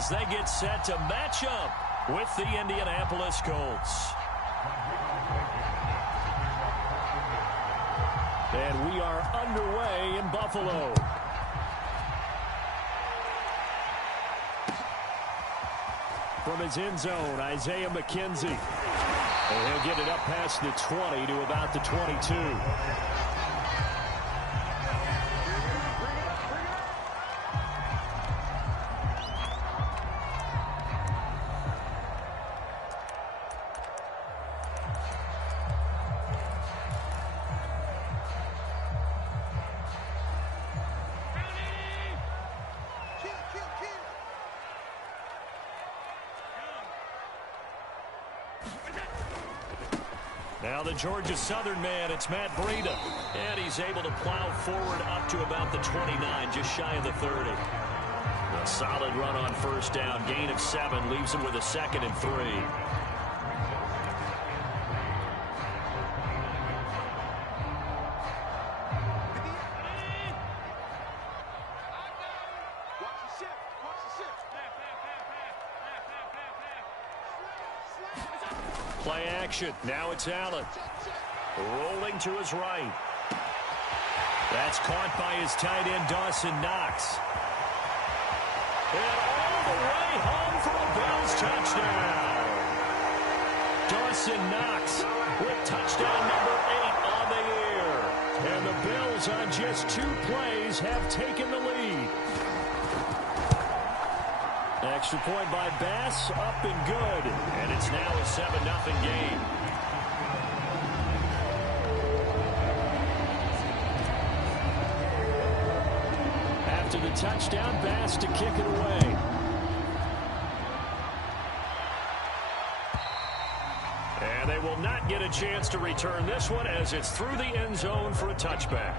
as they get set to match up with the Indianapolis Colts. And we are underway in Buffalo. From his end zone, Isaiah McKenzie. And he'll get it up past the 20 to about the 22. Now the Georgia Southern man, it's Matt Breida. And he's able to plow forward up to about the 29, just shy of the 30. A solid run on first down, gain of 7, leaves him with a 2nd and 3. Play action. Now it's Allen. Rolling to his right. That's caught by his tight end, Dawson Knox. And all the way home for a Bills touchdown. Dawson Knox with touchdown number 8 on the year. And the Bills on just 2 plays have taken the lead. Extra point by Bass, up and good. And it's now a 7-0 game. After the touchdown, Bass to kick it away. And they will not get a chance to return this one as it's through the end zone for a touchback.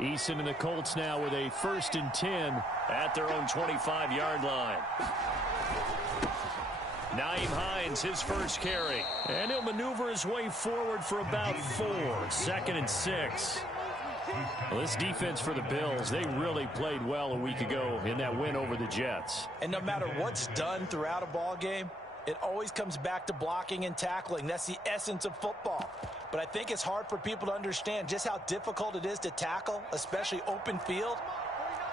Eason and the Colts now with a 1st and 10 at their own 25-yard line. Naeem Hines, his first carry. And he'll maneuver his way forward for about 4. 2nd and 6. Well, this defense for the Bills, they really played well a week ago in that win over the Jets. And no matter what's done throughout a ball game, it always comes back to blocking and tackling. That's the essence of football. But I think it's hard for people to understand just how difficult it is to tackle, especially open field.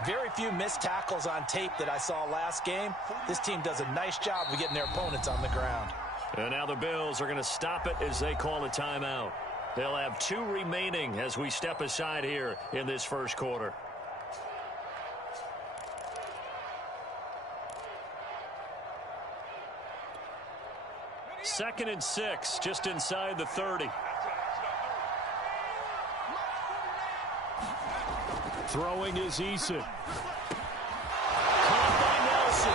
Very few missed tackles on tape that I saw last game. This team does a nice job of getting their opponents on the ground. And now the Bills are going to stop it as they call a timeout. They'll have 2 remaining as we step aside here in this first quarter. Second and 6, just inside the 30. Throwing is Eason. Caught by Nelson.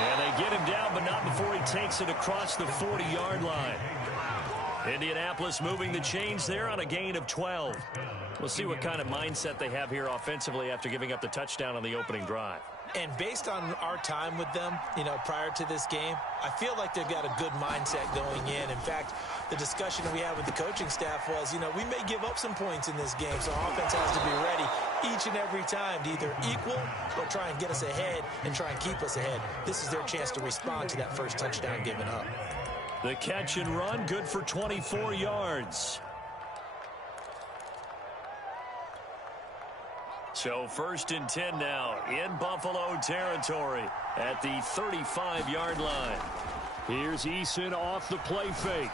And they get him down, but not before he takes it across the 40-yard line. Indianapolis moving the chains there on a gain of 12. We'll see what kind of mindset they have here offensively after giving up the touchdown on the opening drive. And based on our time with them, prior to this game, I feel like they've got a good mindset going in. In fact, the discussion that we had with the coaching staff was, we may give up some points in this game, so our offense has to be ready each and every time to either equal or try and get us ahead and try and keep us ahead. This is their chance to respond to that first touchdown given up. The catch and run, good for 24 yards. So 1st and 10 now in Buffalo territory at the 35-yard line. Here's Eason off the play fake.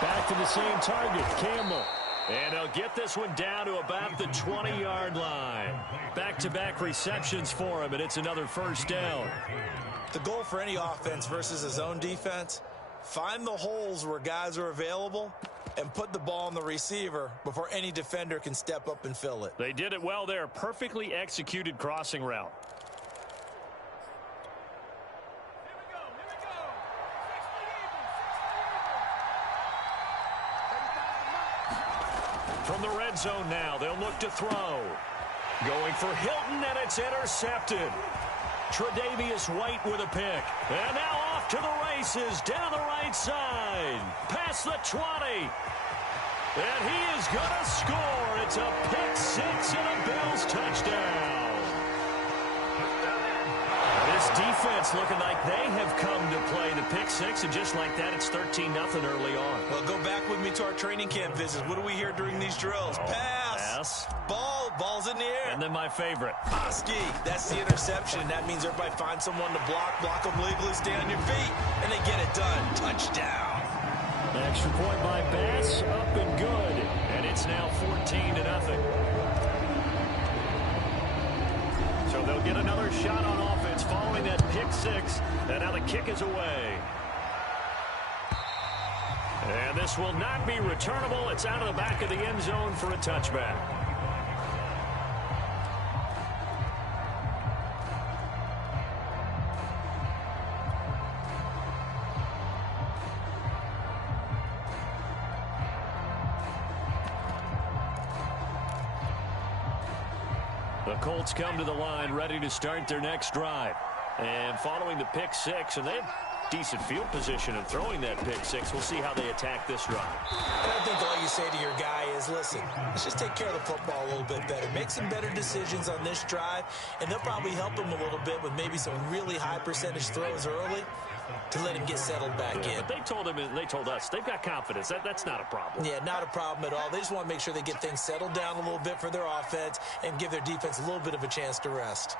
Back to the same target, Campbell. And he'll get this one down to about the 20-yard line. Back-to-back receptions for him, and it's another first down. The goal for any offense versus his own defense, find the holes where guys are available and put the ball on the receiver before any defender can step up and fill it. They did it well there. Perfectly executed crossing route. From the red end zone now. They'll look to throw. Going for Hilton, and it's intercepted. Tre'Davious White with a pick. And now off to the races down the right side. Past the 20. And he is going to score. It's a pick six and a Bills touchdown. This defense looking like they have come to play the pick six, and just like that, it's 13-0 early on. Well, go back with me to our training camp visits. What do we hear during these drills? Pass. Ball's in the air. And then my favorite. Ski. That's the interception. That means everybody finds someone to block them legally, stay on your feet, and they get it done. Touchdown. Extra point by Bass, up and good. And it's now 14-0. So they'll get another shot on offense following that pick six. And now the kick is away. And this will not be returnable. It's out of the back of the end zone for a touchback. The Colts come to the line, ready to start their next drive. And following the pick six, and they have decent field position in throwing that pick six. We'll see how they attack this drive. And I think all you say to your guy is, listen, let's just take care of the football a little bit better. Make some better decisions on this drive, and they'll probably help him a little bit with maybe some really high percentage throws early to let him get settled back in. But they told him, and they told us, they've got confidence. That's not a problem. Yeah, not a problem at all. They just want to make sure they get things settled down a little bit for their offense and give their defense a little bit of a chance to rest.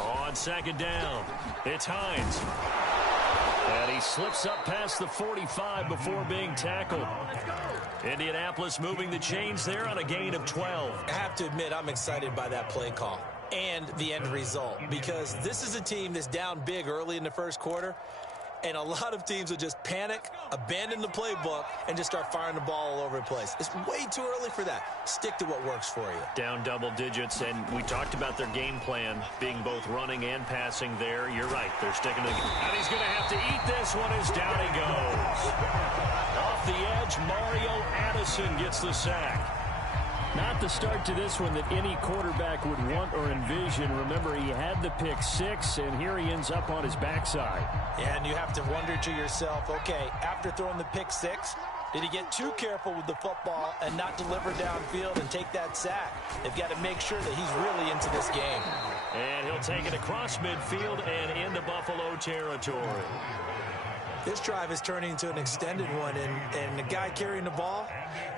On second down, it's Hines. And he slips up past the 45 before being tackled. Indianapolis moving the chains there on a gain of 12. I have to admit, I'm excited by that play call and the end result, because this is a team that's down big early in the first quarter, and a lot of teams will just panic, abandon the playbook, and just start firing the ball all over the place. It's way too early for that. Stick to what works for you. Down double digits, and we talked about their game plan being both running and passing there. You're right. They're sticking to the game. And he's going to have to eat this one as down he goes. Off the edge, Mario Addison gets the sack. Not the start to this one that any quarterback would want or envision. Remember, he had the pick six, and here he ends up on his backside. Yeah, and you have to wonder to yourself, okay, after throwing the pick six, did he get too careful with the football and not deliver downfield and take that sack? They've got to make sure that he's really into this game. And he'll take it across midfield and into Buffalo territory. This drive is turning into an extended one, and the guy carrying the ball,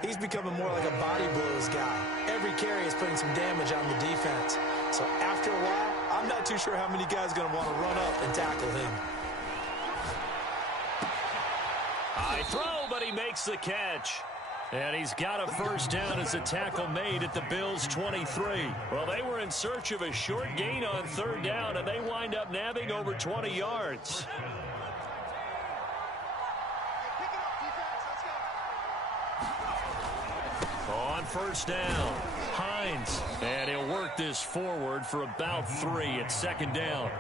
he's becoming more like a body blows guy. Every carry is putting some damage on the defense. So after a while, I'm not too sure how many guys are going to want to run up and tackle him. High throw, but he makes the catch. And he's got a first down as a tackle made at the Bills' 23. Well, they were in search of a short gain on third down, and they wind up nabbing over 20 yards. On first down, Hines. And he'll work this forward for about 3 at second down.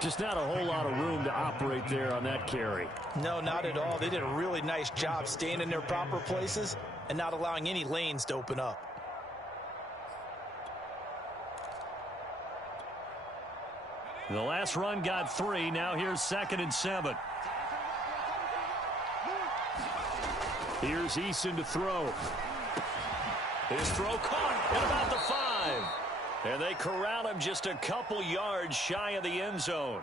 Just not a whole lot of room to operate there on that carry. No, not at all. They did a really nice job staying in their proper places and not allowing any lanes to open up. The last run got 3. Now here's 2nd and 7. Here's Eason to throw. His throw caught at about the 5. And they corral him just a couple yards shy of the end zone.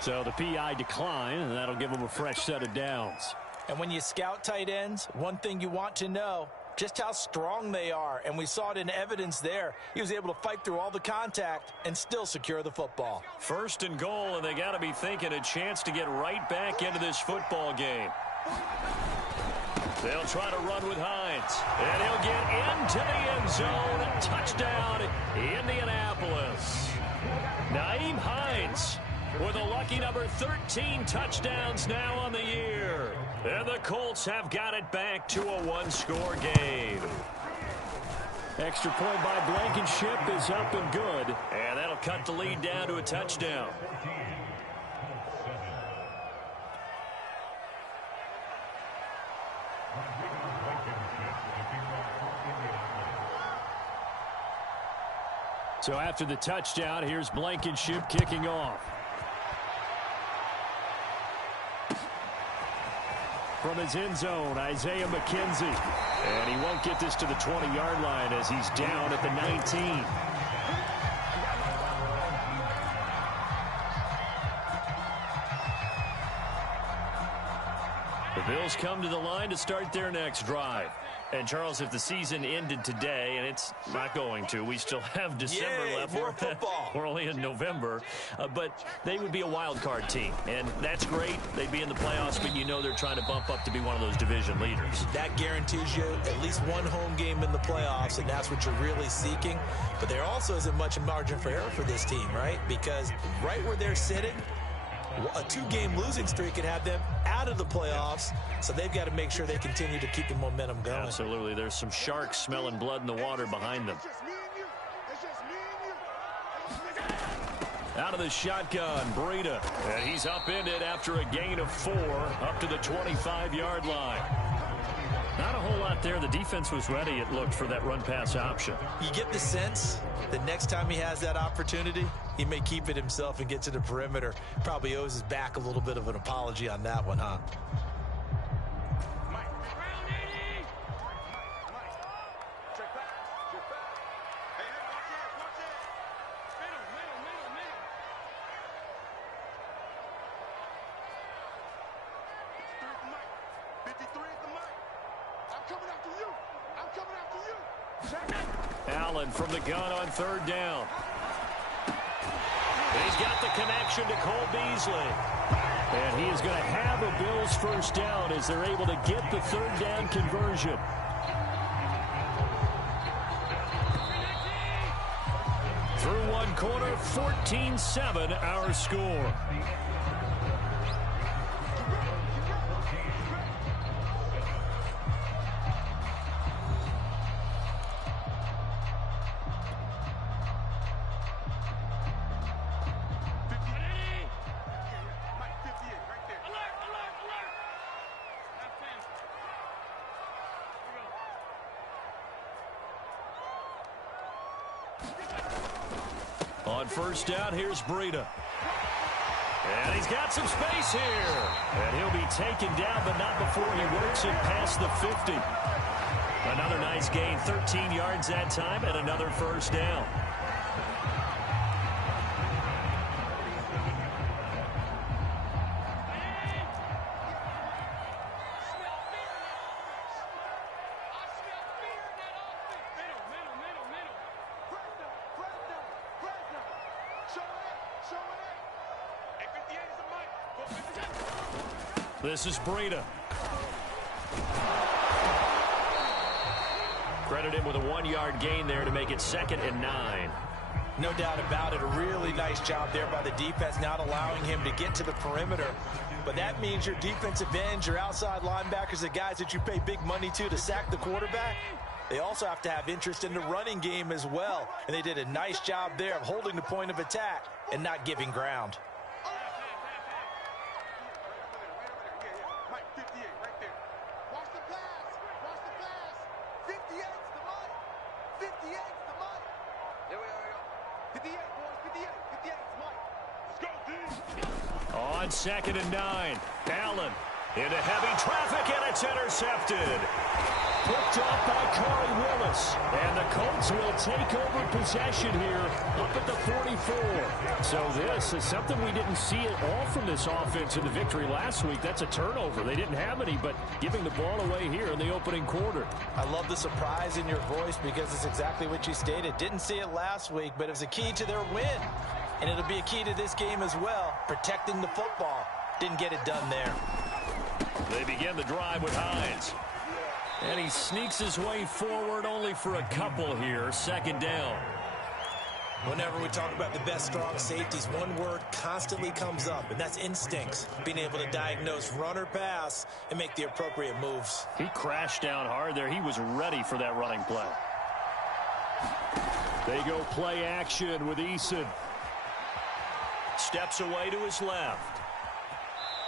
So the PI decline, and that'll give him a fresh set of downs. And when you scout tight ends, one thing you want to know, just how strong they are. And we saw it in evidence there. He was able to fight through all the contact and still secure the football. 1st and goal, and they got to be thinking a chance to get right back into this football game. They'll try to run with Hines. And he'll get into the end zone. Touchdown, Indianapolis. Nyheim Hines with a lucky number 13 touchdowns now on the year. And the Colts have got it back to a 1-score game. Extra point by Blankenship is up and good. And that'll cut the lead down to a touchdown. So after the touchdown, here's Blankenship kicking off. From his end zone, Isaiah McKenzie. And he won't get this to the 20-yard line as he's down at the 19. The Bills come to the line to start their next drive. And, Charles, if the season ended today, and it's not going to, we still have December left. More football. We're only in November. But they would be a wild card team. And that's great. They'd be in the playoffs, but you know they're trying to bump up to be one of those division leaders. That guarantees you at least one home game in the playoffs, and that's what you're really seeking. But there also isn't much margin for error for this team, right? Because right where they're sitting, a two-game losing streak could have them out of the playoffs, so they've got to make sure they continue to keep the momentum going. Absolutely. There's some sharks smelling blood in the water behind them. Out of the shotgun, Breida. And he's upended after a gain of 4 up to the 25-yard line. Not a whole lot there. The defense was ready, it looked, for that run-pass option. You get the sense that next time he has that opportunity, he may keep it himself and get to the perimeter. Probably owes his back a little bit of an apology on that one, huh? Allen from the gun on 3rd down. He's got the connection to Cole Beasley. And he is going to have a Bills first down as they're able to get the 3rd down conversion. Through one quarter, 14-7 our score. On 1st down, here's Breida. And he's got some space here. And he'll be taken down, but not before he works it past the 50. Another nice gain, 13 yards that time, and another first down. This is Breida. Credit him with a 1-yard gain there to make it 2nd and 9. No doubt about it. A really nice job there by the defense, not allowing him to get to the perimeter. But that means your defensive ends, your outside linebackers, the guys that you pay big money to sack the quarterback, they also have to have interest in the running game as well. And they did a nice job there of holding the point of attack and not giving ground. On 2nd and 9, Allen into heavy traffic, and it's intercepted. Picked off by Corey Willis. And the Colts will take over possession here up at the 44. So this is something we didn't see at all from this offense in the victory last week. That's a turnover. They didn't have any, but giving the ball away here in the opening quarter. I love the surprise in your voice because it's exactly what you stated. Didn't see it last week, but it was a key to their win. And it'll be a key to this game as well, protecting the football. Didn't get it done there. They begin the drive with Hines. And he sneaks his way forward only for a couple here. 2nd down. Whenever we talk about the best strong safeties, one word constantly comes up, and that's instincts. Being able to diagnose run or pass and make the appropriate moves. He crashed down hard there. He was ready for that running play. They go play action with Eason. Steps away to his left.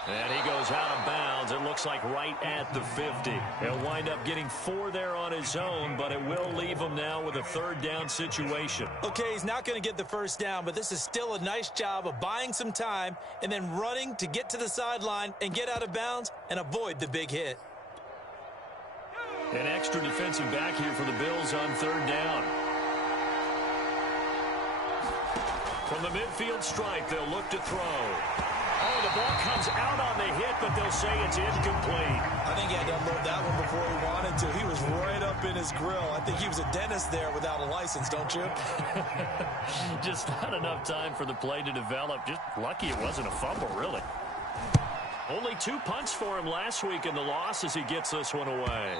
And he goes out of bounds. It looks like right at the 50. He'll wind up getting 4 there on his own, but it will leave him now with a third down situation. Okay, he's not going to get the first down, but this is still a nice job of buying some time and then running to get to the sideline and get out of bounds and avoid the big hit. An extra defensive back here for the Bills on third down. From the midfield stripe, they'll look to throw. Oh, the ball comes out on the hit, but they'll say it's incomplete. I think he had to unload that one before he wanted to. He was right up in his grill. I think he was a dentist there without a license, don't you? Just not enough time for the play to develop. Just lucky it wasn't a fumble, really. Only 2 punts for him last week in the loss as he gets this one away.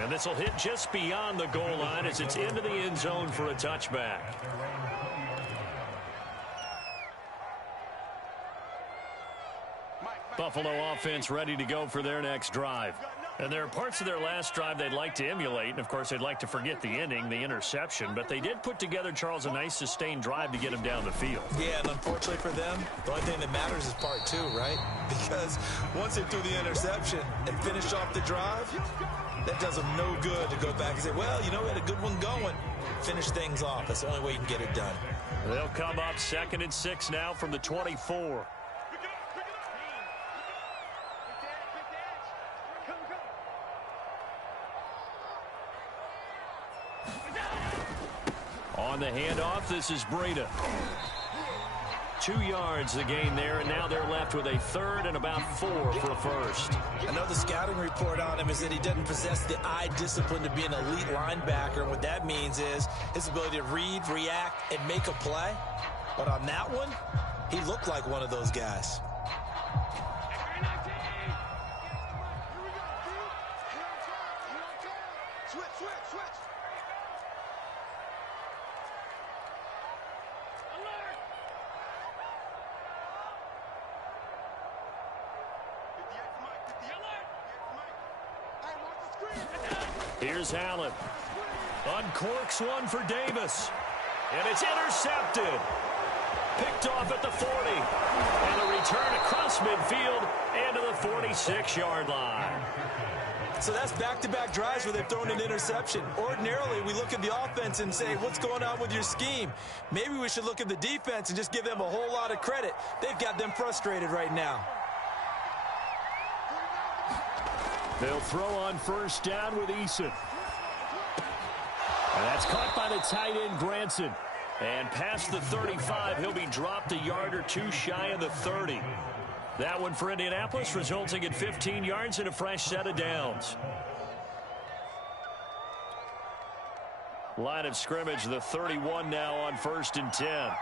And this will hit just beyond the goal line as it's into the end zone for a touchback. Buffalo offense ready to go for their next drive. And there are parts of their last drive they'd like to emulate. And, of course, they'd like to forget the ending, the interception. But they did put together, Charles, a nice sustained drive to get him down the field. Yeah, and unfortunately for them, the only thing that matters is part 2, right? Because once they threw the interception and finished off the drive, that does them no good to go back and say, well, you know, we had a good one going. Finish things off. That's the only way you can get it done. They'll come up 2nd and 6 now from the 24. On the handoff, this is Breida. 2 yards the gain there, and now they're left with a third and about 4 for a first. I know the scouting report on him is that he doesn't possess the eye discipline to be an elite linebacker. And what that means is his ability to read, react, and make a play. But on that one, he looked like one of those guys. Here's Allen. Uncorks one for Davis. And it's intercepted. Picked off at the 40. And a return across midfield and to the 46-yard line. So that's back-to-back drives where they've thrown an interception. Ordinarily, we look at the offense and say, what's going on with your scheme? Maybe we should look at the defense and just give them a whole lot of credit. They've got them frustrated right now. They'll throw on first down with Eason. And that's caught by the tight end, Granson. And past the 35, he'll be dropped a yard or 2 shy of the 30. That one for Indianapolis, resulting in 15 yards and a fresh set of downs. Line of scrimmage, the 31 now on 1st and 10.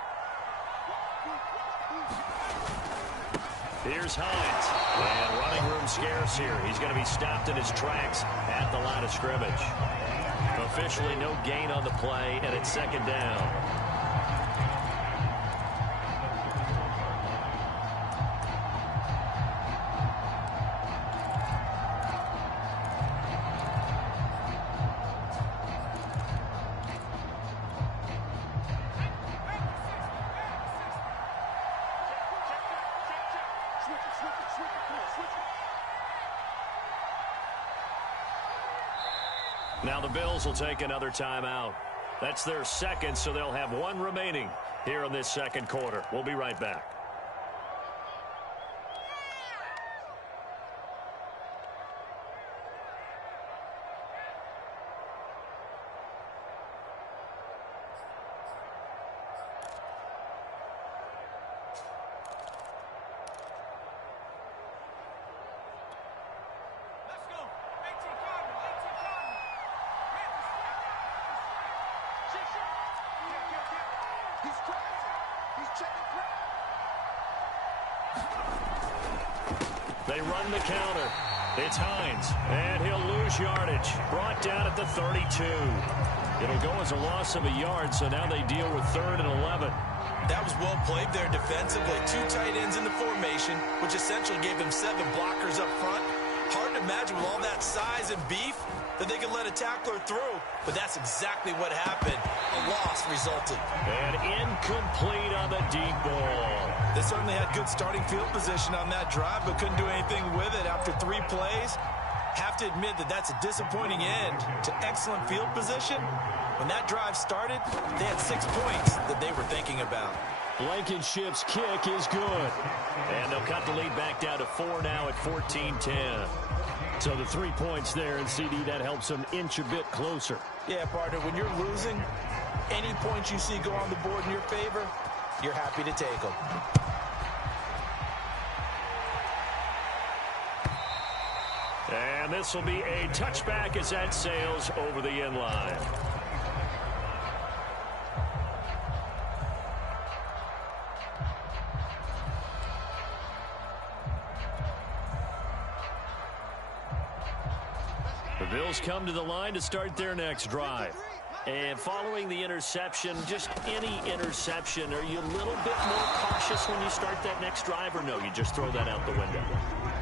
Here's Hines. And running room scarce here. He's going to be stopped in his tracks at the line of scrimmage. Officially no gain on the play, and it's 2nd down. Now the Bills will take another timeout. That's their 2nd, so they'll have 1 remaining here in this 2nd quarter. We'll be right back. They run the counter. It's Hines, and he'll lose yardage. Brought down at the 32. It'll go as a loss of a yard, so now they deal with 3rd and 11. That was well played there defensively. 2 tight ends in the formation, which essentially gave them 7 blockers up front. Hard to imagine with all that size and beef, that they could let a tackler through, but that's exactly what happened. A loss resulted. And incomplete on the deep ball. They certainly had good starting field position on that drive, but couldn't do anything with it after 3 plays. Have to admit that that's a disappointing end to excellent field position. When that drive started, they had 6 points that they were thinking about. Blankenship's kick is good. And they'll cut the lead back down to 4 now at 14-10. So the 3 points there, and CD, that helps them inch a bit closer. Yeah, partner, when you're losing, any points you see go on the board in your favor, you're happy to take them. And this will be a touchback as that sails over the end line. The Bills come to the line to start their next drive. And following the interception, just any interception, are you a little bit more cautious when you start that next drive, or no, you just throw that out the window?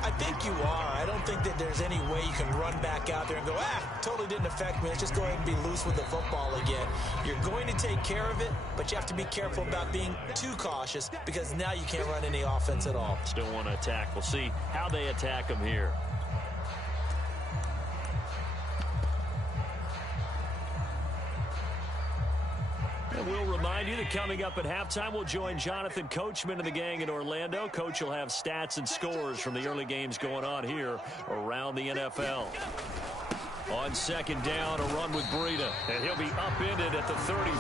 I think you are. I don't think that there's any way you can run back out there and go, totally didn't affect me. Let's just go ahead and be loose with the football again. You're going to take care of it, but you have to be careful about being too cautious because now you can't run any offense at all. Still want to attack. We'll see how they attack them here. And we'll remind you that coming up at halftime, we'll join Jonathan Coachman and the gang in Orlando. Coach will have stats and scores from the early games going on here around the NFL. On second down, a run with Breida. And he'll be upended at the 33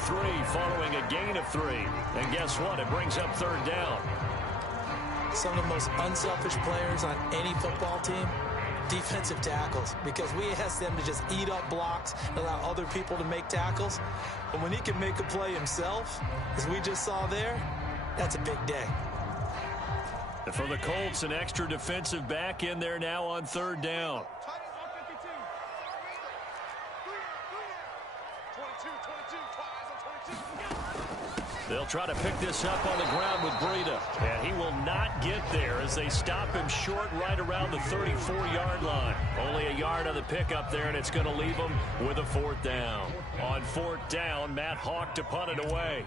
following a gain of 3. And guess what? It brings up third down. Some of the most unselfish players on any football team, defensive tackles, because we ask them to just eat up blocks and allow other people to make tackles. But when he can make a play himself, as we just saw there, that's a big day. And for the Colts, an extra defensive back in there now on third down. They'll try to pick this up on the ground with Breida. And he will not get there as they stop him short right around the 34-yard line. Only a yard on the pickup there, and it's going to leave him with a 4th down. On 4th down, Matt Hawk to punt it away.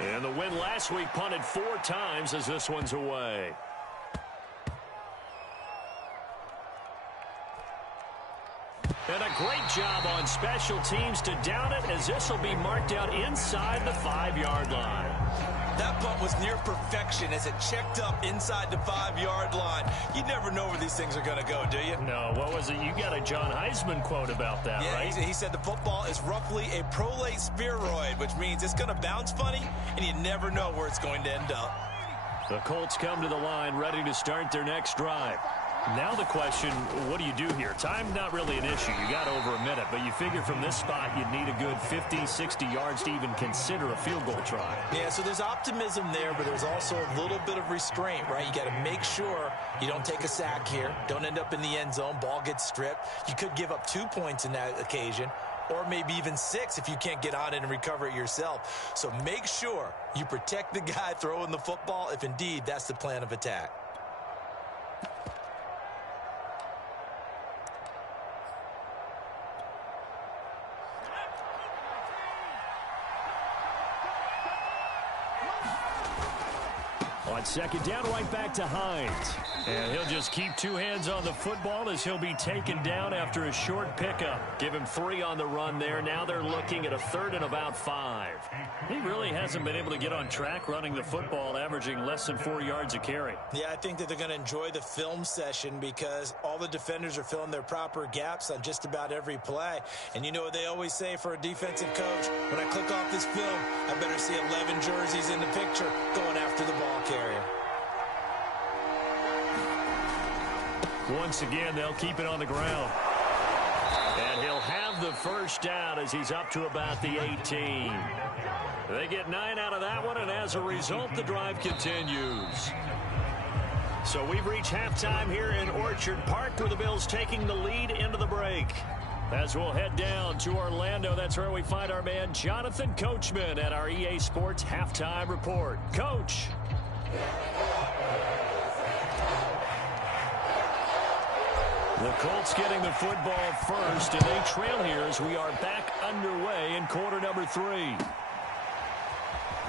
And the win last week punted 4 times as this one's away. And a great job on special teams to down it, as this will be marked out inside the 5-yard line. That punt was near perfection as it checked up inside the 5-yard line. You never know where these things are going to go, do you? No, what was it? You got a John Heisman quote about that, yeah, right? He said the football is roughly a prolate spheroid, which means it's going to bounce funny, and you never know where it's going to end up. The Colts come to the line ready to start their next drive. Now the question, what do you do here? Time not really an issue. You got over a minute, but you figure from this spot you'd need a good 50, 60 yards to even consider a field goal try. Yeah, so there's optimism there, but there's also a little bit of restraint, right? You got to make sure you don't take a sack here. Don't end up in the end zone. Ball gets stripped. You could give up 2 points in that occasion, or maybe even 6 if you can't get on it and recover it yourself. So make sure you protect the guy throwing the football if indeed that's the plan of attack. On second down, right back to Hines. And he'll just keep 2 hands on the football as he'll be taken down after a short pickup. Give him 3 on the run there. Now they're looking at a 3rd and about 5. He really hasn't been able to get on track running the football, averaging less than 4 yards a carry. Yeah, I think that they're going to enjoy the film session because all the defenders are filling their proper gaps on just about every play. And you know what they always say for a defensive coach? When I click off this film, I better see 11 jerseys in the picture going after the ball carrier. Once again, they'll keep it on the ground. And he'll have the first down as he's up to about the 18. They get 9 out of that one, and as a result, the drive continues. So we've reached halftime here in Orchard Park, where the Bills taking the lead into the break. As we'll head down to Orlando, that's where we find our man Jonathan Coachman at our EA Sports Halftime Report. Coach. The Colts getting the football first, and they trail here as we are back underway in quarter number 3.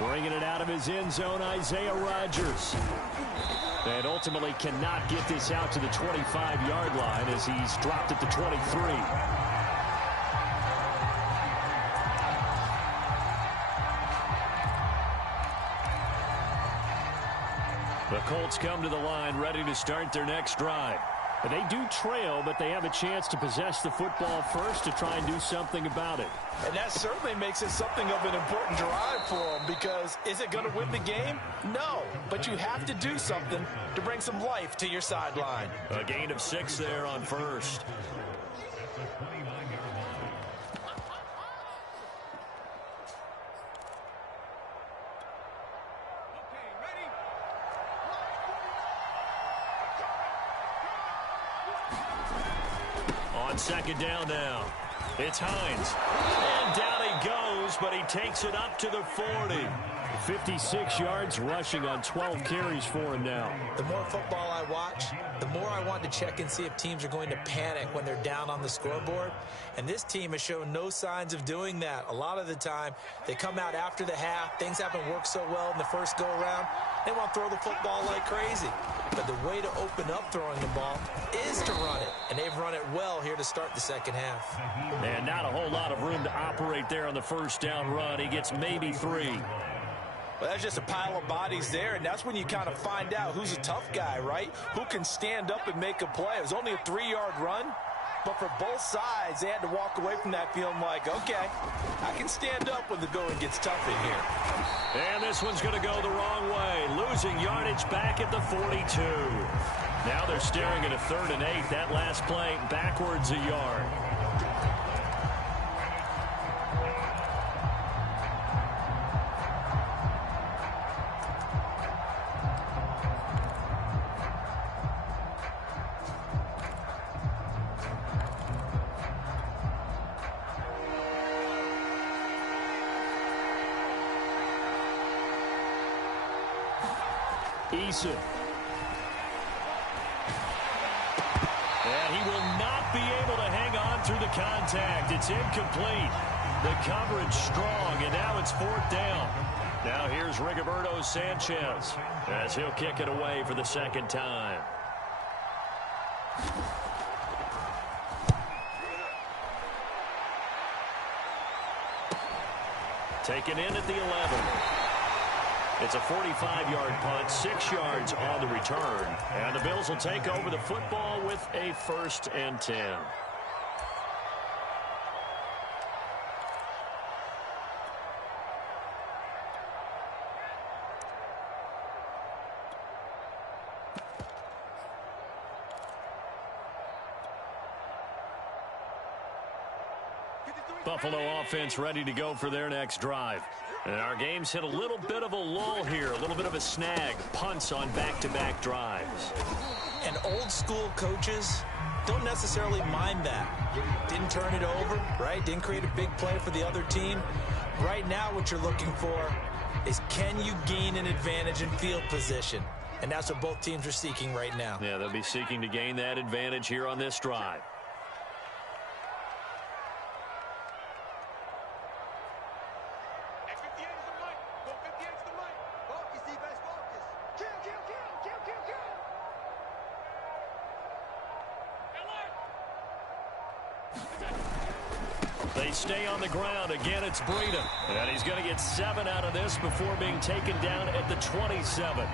Bringing it out of his end zone, Isaiah Rodgers. And ultimately cannot get this out to the 25-yard line as he's dropped at the 23. The Colts come to the line ready to start their next drive. And they do trail, but they have a chance to possess the football first to try and do something about it. And that certainly makes it something of an important drive for them, because is it going to win the game? No, but you have to do something to bring some life to your sideline. A gain of 6 there on first. Second down now. It's Hines. And down he goes, but he takes it up to the 40. 56 yards rushing on 12 carries for him now. The more football I watch, the more I want to check and see if teams are going to panic when they're down on the scoreboard. And this team has shown no signs of doing that. A lot of the time, they come out after the half. Things haven't worked so well in the first go-around. They want to throw the football like crazy. But the way to open up throwing the ball is to run it. And they've run it well here to start the second half. And not a whole lot of room to operate there on the first down run. He gets maybe 3. Well, that's just a pile of bodies there, and that's when you kind of find out who's a tough guy, right? Who can stand up and make a play. It was only a 3-yard run, but for both sides, they had to walk away from that feeling like, okay, I can stand up when the going gets tough in here. And this one's going to go the wrong way. Losing yardage back at the 42. Now they're staring at a 3rd and 8. That last play backwards a yard. Eason. And he will not be able to hang on through the contact. It's incomplete. The coverage strong, and now it's 4th down. Now here's Rigoberto Sanchez as he'll kick it away for the second time. Taken in at the 11. It's a 45-yard punt, 6 yards on the return. And the Bills will take over the football with a 1st and 10. Buffalo offense ready to go for their next drive. And our game's hit a little bit of a lull here, a little bit of a snag. Punts on back-to-back drives. And old-school coaches don't necessarily mind that. Didn't turn it over, right? Didn't create a big play for the other team. Right now what you're looking for is, can you gain an advantage in field position? And that's what both teams are seeking right now. Yeah, they'll be seeking to gain that advantage here on this drive. They stay on the ground. Again, it's Breida. And he's going to get 7 out of this before being taken down at the 27.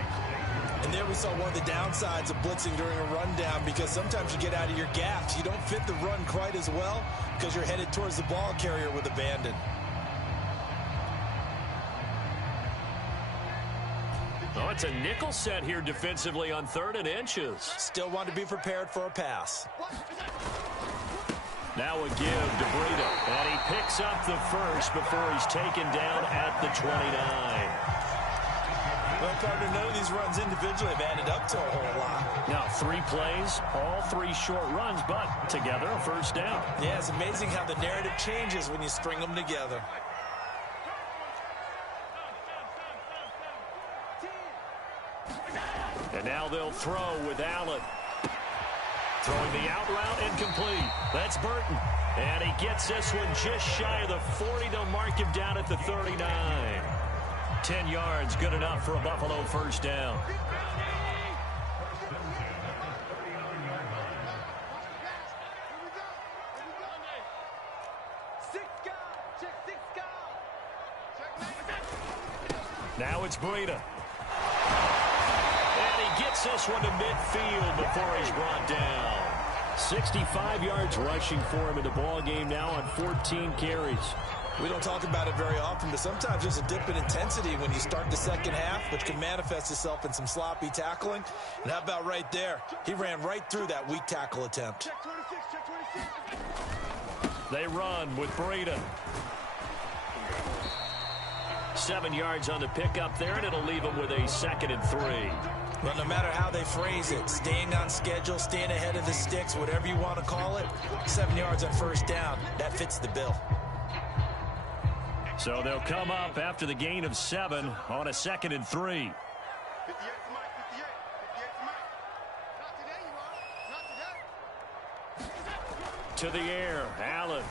And there we saw one of the downsides of blitzing during a rundown, because sometimes you get out of your gaps. You don't fit the run quite as well because you're headed towards the ball carrier with abandon. Oh, it's a nickel set here defensively on 3rd and inches. Still want to be prepared for a pass. Now a give to Breida. And he picks up the first before he's taken down at the 29. Well, partner, none of these runs individually have added up to a whole lot. Now 3 plays, all 3 short runs, but together a 1st down. Yeah, it's amazing how the narrative changes when you string them together. And now they'll throw with Allen. Throwing the out route incomplete. That's Burton. And he gets this one just shy of the 40. They'll mark him down at the 39. 10 yards, good enough for a Buffalo first down. Now it's Breida. And he gets this one to midfield before he's brought down. 65 yards rushing for him in the ball game now on 14 carries. We don't talk about it very often, but sometimes there's a dip in intensity when you start the second half, which can manifest itself in some sloppy tackling. And how about right there? He ran right through that weak tackle attempt. They run with Breida. 7 yards on the pickup there, and it'll leave them with a 2nd and 3. Well, no matter how they phrase it, staying on schedule, staying ahead of the sticks, whatever you want to call it, 7 yards on first down, that fits the bill. So they'll come up after the gain of 7 on a 2nd and 3. To the air, Allen.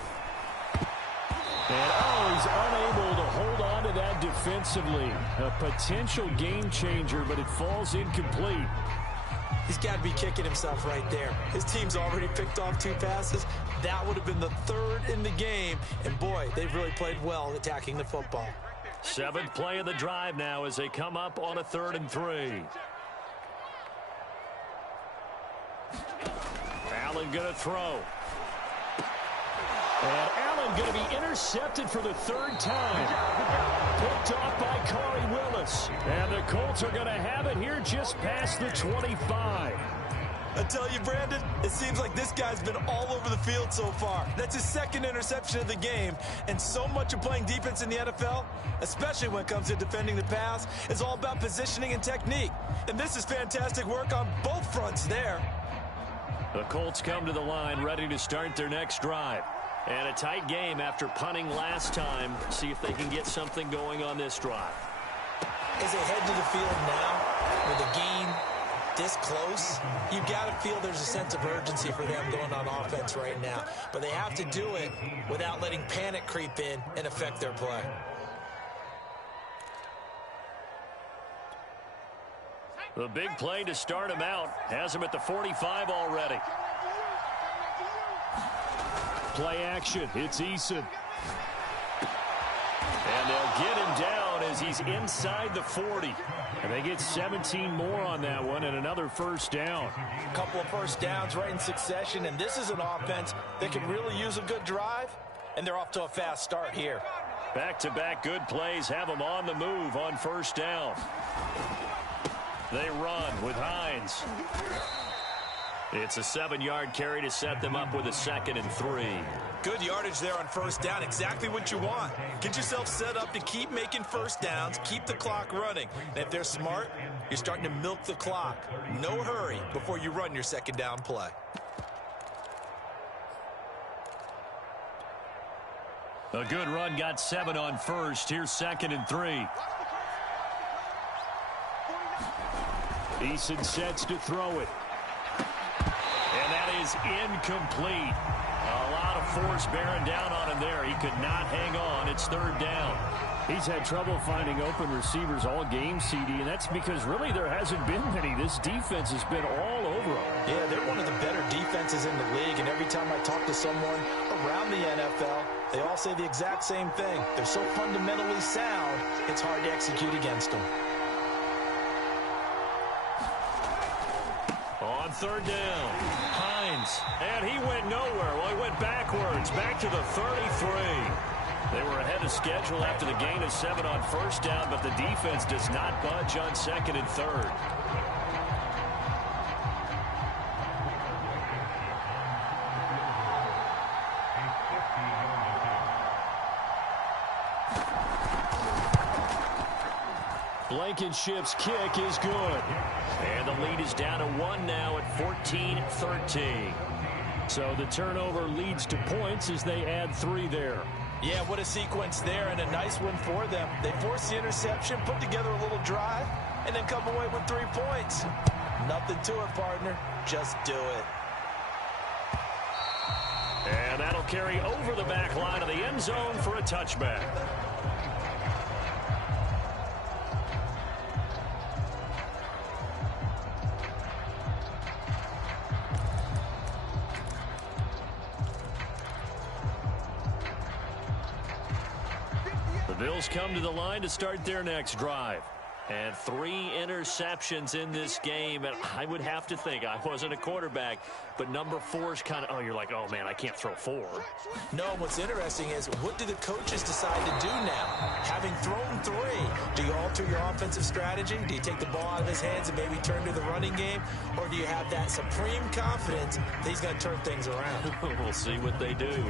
And, he's unable to hold on to that defensively. A potential game changer, but it falls incomplete. He's got to be kicking himself right there. His team's already picked off 2 passes. That would have been the 3rd in the game. And, boy, they've really played well attacking the football. 7th play of the drive now as they come up on a 3rd and 3. Allen going to throw. And Allen going to be intercepted for the 3rd time. Picked off by Corey Willis. And the Colts are going to have it here just past the 25. I tell you, Brandon, it seems like this guy's been all over the field so far. That's his 2nd interception of the game. And so much of playing defense in the NFL, especially when it comes to defending the pass, is all about positioning and technique. And this is fantastic work on both fronts there. The Colts come to the line ready to start their next drive. And a tight game after punting last time. See if they can get something going on this drive. As they head to the field now, with a game this close, you've got to feel there's a sense of urgency for them going on offense right now. But they have to do it without letting panic creep in and affect their play. The big play to start him out has him at the 45 already. Play action. It's Eason. And they'll get him down as he's inside the 40. And they get 17 more on that one and another first down. A couple of first downs right in succession, and this is an offense that can really use a good drive, and they're off to a fast start here. Back-to-back good plays have them on the move on first down. They run with Hines. It's a 7-yard carry to set them up with a 2nd and 3. Good yardage there on first down. Exactly what you want. Get yourself set up to keep making first downs, keep the clock running. And if they're smart, you're starting to milk the clock. No hurry before you run your 2nd down play. A good run got 7 on first. Here's 2nd and 3. Eason sets to throw it. And that is incomplete. A lot of force bearing down on him there. He could not hang on. It's 3rd down. He's had trouble finding open receivers all game, CD, and that's because really there hasn't been many. This defense has been all over them. Yeah, they're one of the better defenses in the league, and every time I talk to someone around the NFL, they all say the exact same thing. They're so fundamentally sound, it's hard to execute against them. On 3rd down, Hines, and he went nowhere. Well, he went backwards, back to the 33. They were ahead of schedule after the gain of 7 on first down, but the defense does not budge on 2nd and 3rd. Blankenship's kick is good. And the lead is down to 1 now at 14-13. So the turnover leads to points as they add 3 there. Yeah, what a sequence there, and a nice one for them. They force the interception, put together a little drive, and then come away with 3 points. Nothing to it, partner. Just do it. That'll carry over the back line of the end zone for a touchback. The Bills come to the line to start their next drive. And 3 interceptions in this game. And I would have to think, I wasn't a quarterback, but number 4 is kind of, oh, you're like, oh, man, I can't throw 4. No, what's interesting is what do the coaches decide to do now? Having thrown 3, do you alter your offensive strategy? Do you take the ball out of his hands and maybe turn to the running game? Or do you have that supreme confidence that he's going to turn things around? We'll see what they do.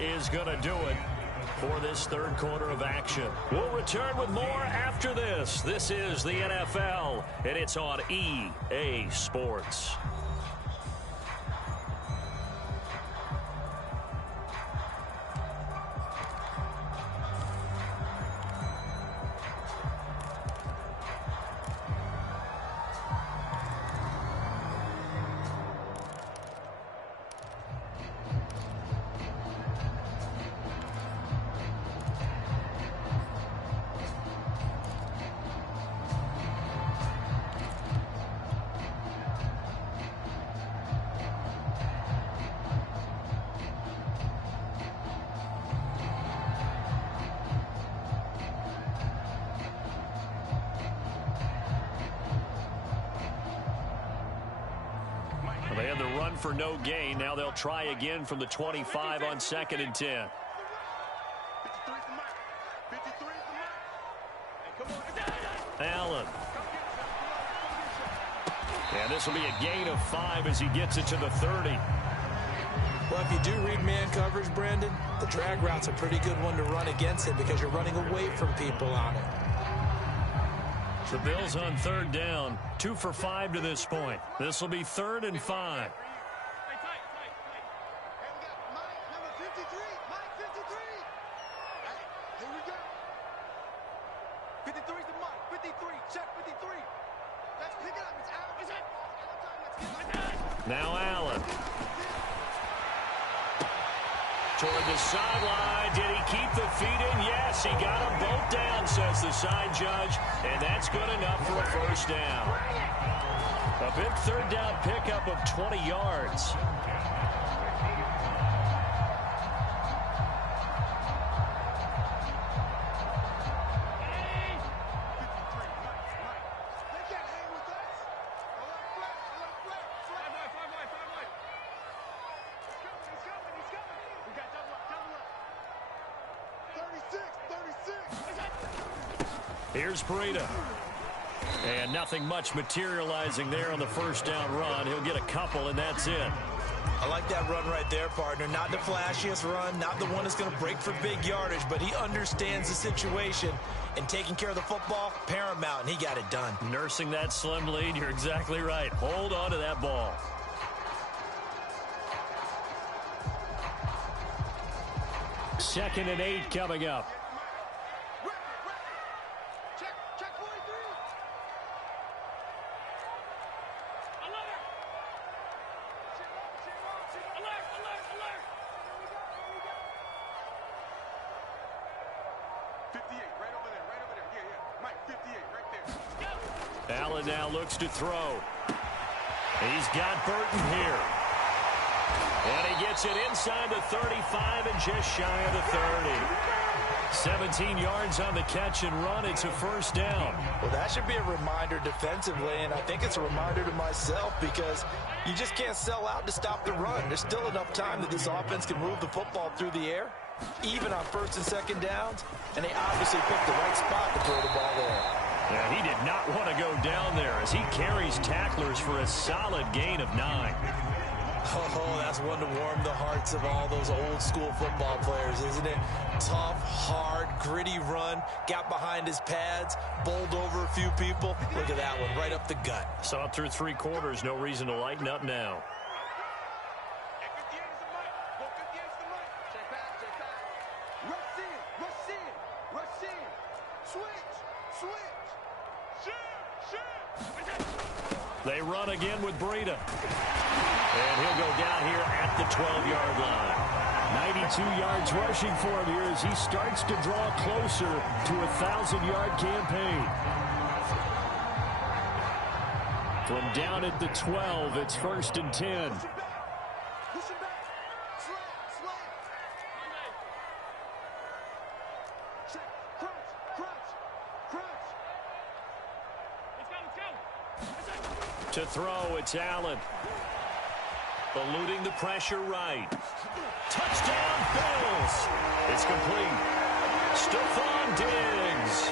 Is going to do it for this third quarter of action. We'll return with more after this. This is the NFL, and it's on EA Sports. They had the run for no gain. Now they'll try again from the 25 on 2nd and 10. Allen. And this will be a gain of 5 as he gets it to the 30. Well, if you do read man coverage, Brandon, the drag route's a pretty good one to run against it because you're running away from people on it. The Bills on 3rd down, 2 for 5 to this point. This will be 3rd and 5. Now Allen. Toward the sideline. Did he keep the feet in? Yes, he got them both down, says the side judge. And that's good enough for a first down. A big 3rd down pickup of 20 yards. Here's Breida. And nothing much materializing there on the first down run. He'll get a couple, and that's it. I like that run right there, partner. Not the flashiest run, not the one that's going to break for big yardage, but he understands the situation, and taking care of the football, paramount, and he got it done. Nursing that slim lead, you're exactly right. Hold on to that ball. Second and 8 coming up. Allen now looks to throw. He's got Burton here. And he gets it inside the 35 and just shy of the 30. 17 yards on the catch and run. It's a first down. Well, that should be a reminder defensively, and I think it's a reminder to myself because you just can't sell out to stop the run. There's still enough time that this offense can move the football through the air, even on 1st and 2nd downs, and they obviously picked the right spot to throw the ball there. Yeah, he did not want to go down there as he carries tacklers for a solid gain of 9. Oh, that's one to warm the hearts of all those old school football players, isn't it? Tough, hard, gritty run, got behind his pads, bowled over a few people. Look at that one, right up the gut. Saw it through 3 quarters, no reason to lighten up now. They run again with Breida. And he'll go down here at the 12-yard line. 92 yards rushing for him here as he starts to draw closer to a 1,000-yard campaign. From down at the 12, it's 1st and 10. To throw, it's Allen. Eluding the pressure right. Touchdown, Bills. It's complete. Stephon Diggs.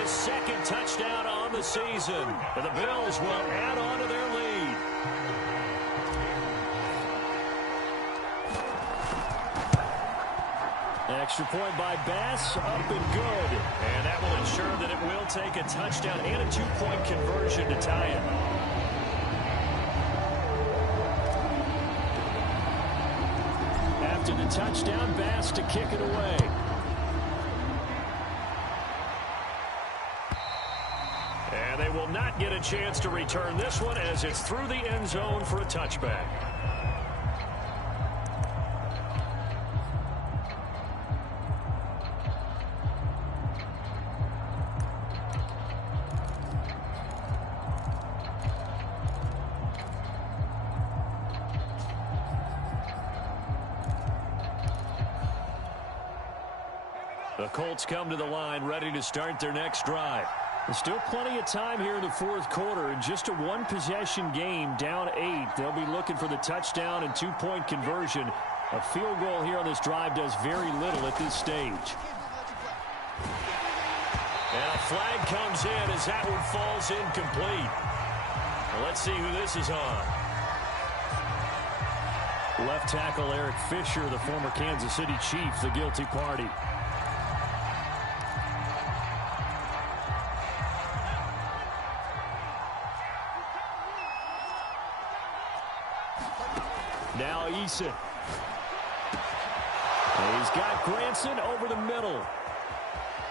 His 2nd touchdown on the season. And the Bills will add on to their lead. Extra point by Bass, up and good. And that will ensure that it will take a touchdown and a 2-point conversion to tie it. After the touchdown, Bass to kick it away. And they will not get a chance to return this one as it's through the end zone for a touchback. The Colts come to the line, ready to start their next drive. There's still plenty of time here in the 4th quarter. In just a 1-possession game, down 8. They'll be looking for the touchdown and 2-point conversion. A field goal here on this drive does very little at this stage. And a flag comes in as that one falls incomplete. Well, let's see who this is on. Left tackle Eric Fisher, the former Kansas City Chief, the guilty party. Now Eason. And he's got Granson over the middle.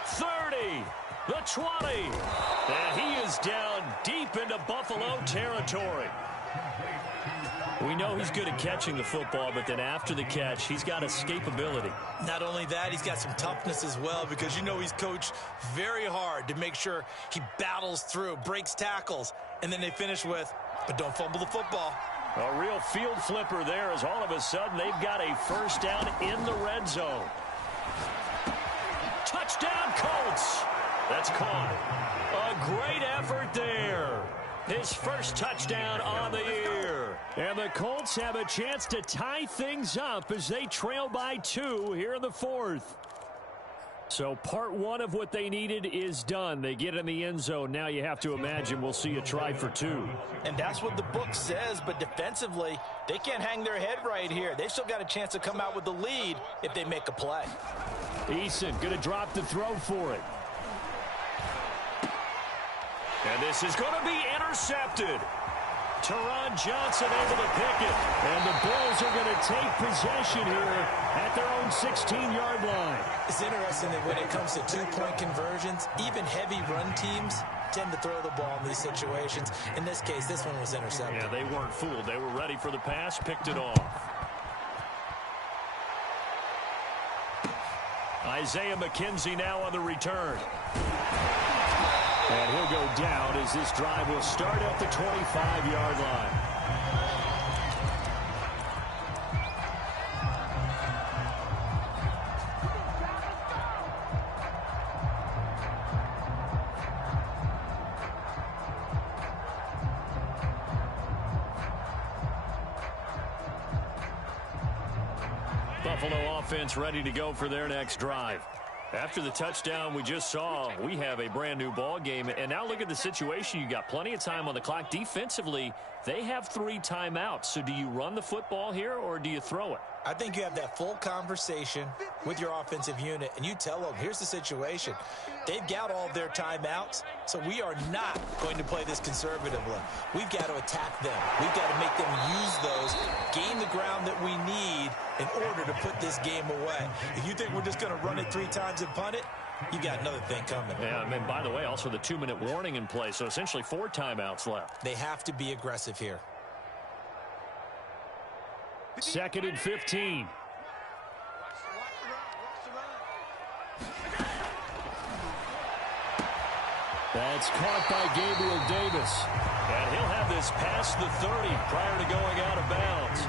30. The 20. And he is down deep into Buffalo territory. We know he's good at catching the football, but then after the catch, he's got escapability. Not only that, he's got some toughness as well because you know he's coached very hard to make sure he battles through, breaks tackles, and then they finish with, but don't fumble the football. A real field flipper there as all of a sudden they've got a 1st down in the red zone. Touchdown, Colts. That's caught. A great effort there. His 1st touchdown on the year. And the Colts have a chance to tie things up as they trail by 2 here in the 4th. So part 1 of what they needed is done. They get in the end zone. Now you have to imagine we'll see a try for 2. And that's what the book says, but defensively, they can't hang their head right here. They've still got a chance to come out with the lead if they make a play. Eason going to drop the throw for it. And this is going to be intercepted. Teron Johnson able to pick it. And the Bills are going to take possession here at their own 16-yard line. It's interesting that when it comes to 2-point conversions, even heavy run teams tend to throw the ball in these situations. In this case, this one was intercepted. Yeah, they weren't fooled. They were ready for the pass, picked it off. Isaiah McKenzie now on the return. And he'll go down as this drive will start at the 25-yard line. Buffalo offense ready to go for their next drive. After the touchdown we just saw, we have a brand new ball game. And now look at the situation. You got plenty of time on the clock. Defensively, they have 3 timeouts. So do you run the football here or do you throw it? I think you have that full conversation with your offensive unit, and you tell them, here's the situation. They've got all their timeouts, so we are not going to play this conservatively. We've got to attack them. We've got to make them use those, gain the ground that we need in order to put this game away. If you think we're just going to run it 3 times and punt it, you got another thing coming. Yeah, I mean, by the way, also the 2-minute warning in play, so essentially 4 timeouts left. They have to be aggressive here. 2nd and 15. That's caught by Gabriel Davis. And he'll have this past the 30 prior to going out of bounds.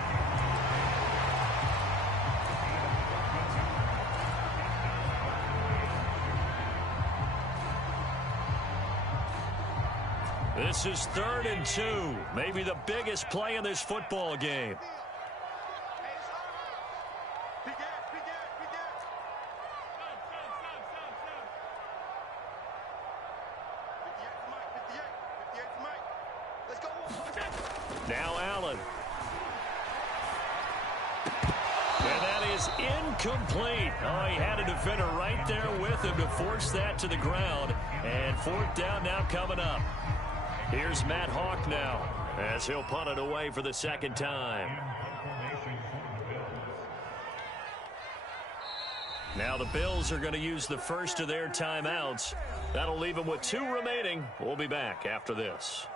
This is 3rd and 2. Maybe the biggest play in this football game. Now Allen. And that is incomplete. Oh, he had a defender right there with him to force that to the ground. And 4th down now coming up. Here's Matt Hawk now as he'll punt it away for the 2nd time. Now the Bills are going to use the first of their timeouts. That'll leave them with 2 remaining. We'll be back after this.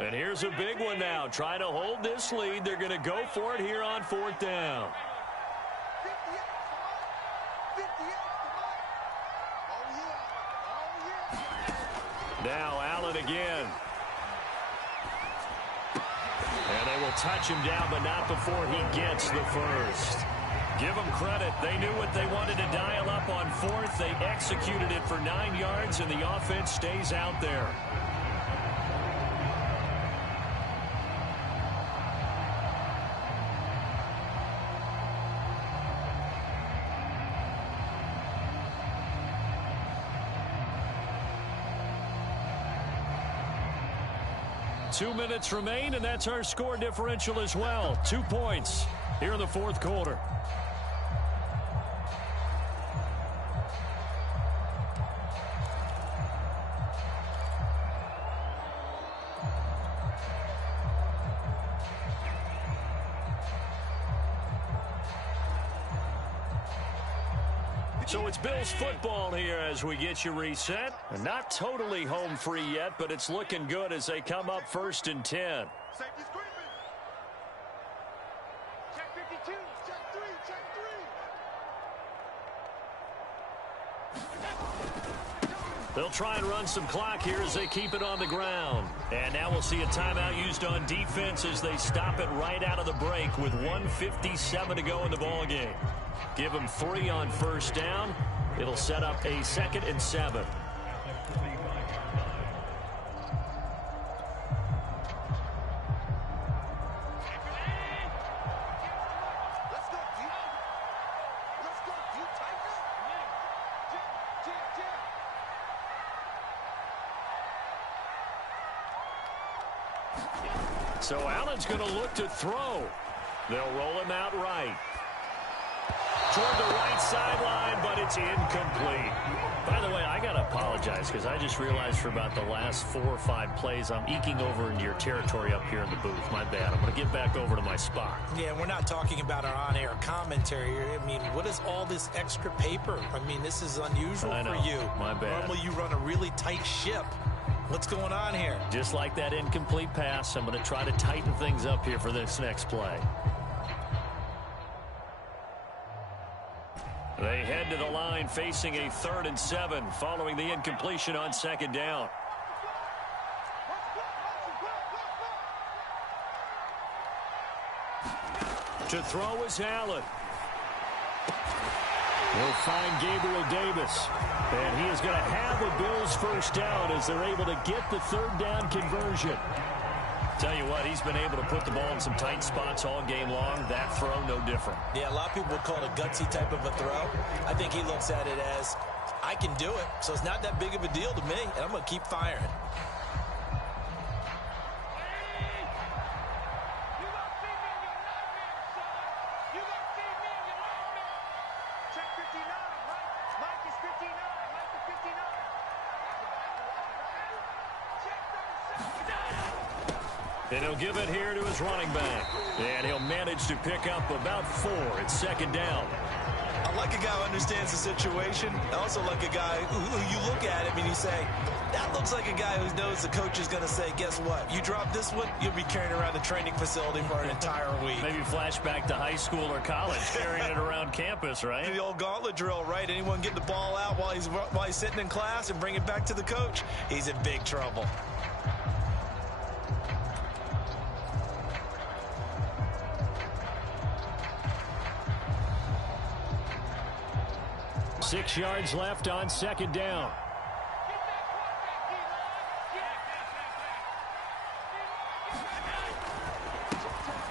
And here's a big one now. Trying to hold this lead. They're going to go for it here on 4th down. Now Allen again. And they will touch him down, but not before he gets the first. Give them credit. They knew what they wanted to dial up on 4th. They executed it for 9 yards, and the offense stays out there. Two minutes remain, and that's our score differential as well. 2 points here in the 4th quarter. So it's Bills football here as we get you reset. Not totally home free yet, but it's looking good as they come up 1st and 10. Check 52, check 3, check 3. They'll try and run some clock here as they keep it on the ground. And now we'll see a timeout used on defense as they stop it right out of the break with 1:57 to go in the ball game. Give them 3 on 1st down. It'll set up a 2nd and 7. So Allen's going to look to throw. They'll roll him out right. Toward the right sideline, but it's incomplete. By the way, I got to apologize because I just realized for about the last 4 or 5 plays, I'm eking over into your territory up here in the booth. My bad. I'm going to get back over to my spot. Yeah, we're not talking about our on-air commentary here. I mean, what is all this extra paper? I mean, this is unusual for you. My bad. Normally you run a really tight ship. What's going on here? Just like that incomplete pass, I'm going to try to tighten things up here for this next play. They head to the line facing a 3rd and 7 following the incompletion on 2nd down. To throw is Allen. He'll find Gabriel Davis. And he is going to have a Bills first down as they're able to get the 3rd down conversion. Tell you what, he's been able to put the ball in some tight spots all game long. That throw, no different. Yeah, a lot of people would call it a gutsy type of a throw. I think he looks at it as, I can do it, so it's not that big of a deal to me, and I'm going to keep firing. And he'll give it here to his running back. And he'll manage to pick up about 4 at 2nd down. I like a guy who understands the situation. I also like a guy who you look at him and you say, that looks like a guy who knows the coach is going to say, guess what? You drop this one, you'll be carrying around the training facility for an entire week. Maybe flashback to high school or college, carrying it around campus, right? The old gauntlet drill, right? Anyone get the ball out while he's sitting in class and bring it back to the coach, he's in big trouble. Six yards left on 2nd down.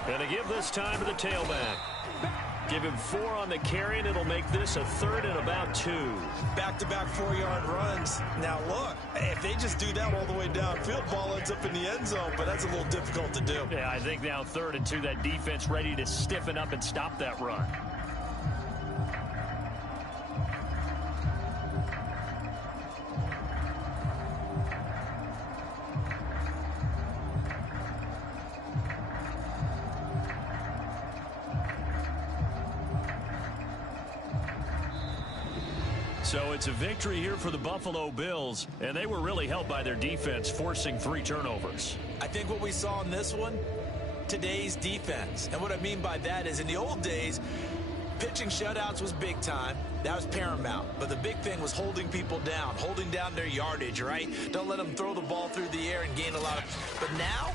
And to give this time to the tailback. Give him 4 on the carry, and it'll make this a 3rd and about 2. Back-to-back 4-yard runs. Now, look, if they just do that all the way downfield, ball ends up in the end zone, but that's a little difficult to do. Yeah, I think now 3rd and 2, that defense ready to stiffen up and stop that run. So it's a victory here for the Buffalo Bills, and they were really helped by their defense, forcing 3 turnovers. I think what we saw in this one, today's defense. And what I mean by that is in the old days, pitching shutouts was big time. That was paramount. But the big thing was holding people down, holding down their yardage, right? Don't let them throw the ball through the air and gain a lot of... But now,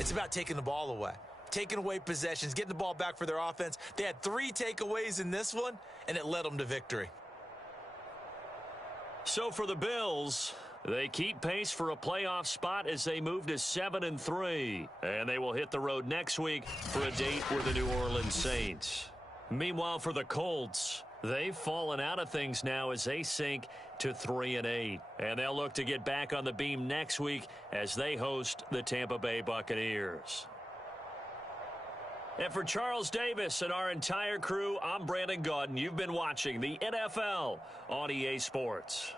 it's about taking the ball away. Taking away possessions, getting the ball back for their offense. They had 3 takeaways in this one, and it led them to victory. So for the Bills, they keep pace for a playoff spot as they move to 7-3. And they will hit the road next week for a date with the New Orleans Saints. Meanwhile, for the Colts, they've fallen out of things now as they sink to 3-8. And they'll look to get back on the beam next week as they host the Tampa Bay Buccaneers. And for Charles Davis and our entire crew, I'm Brandon Gaudin. You've been watching the NFL on EA Sports.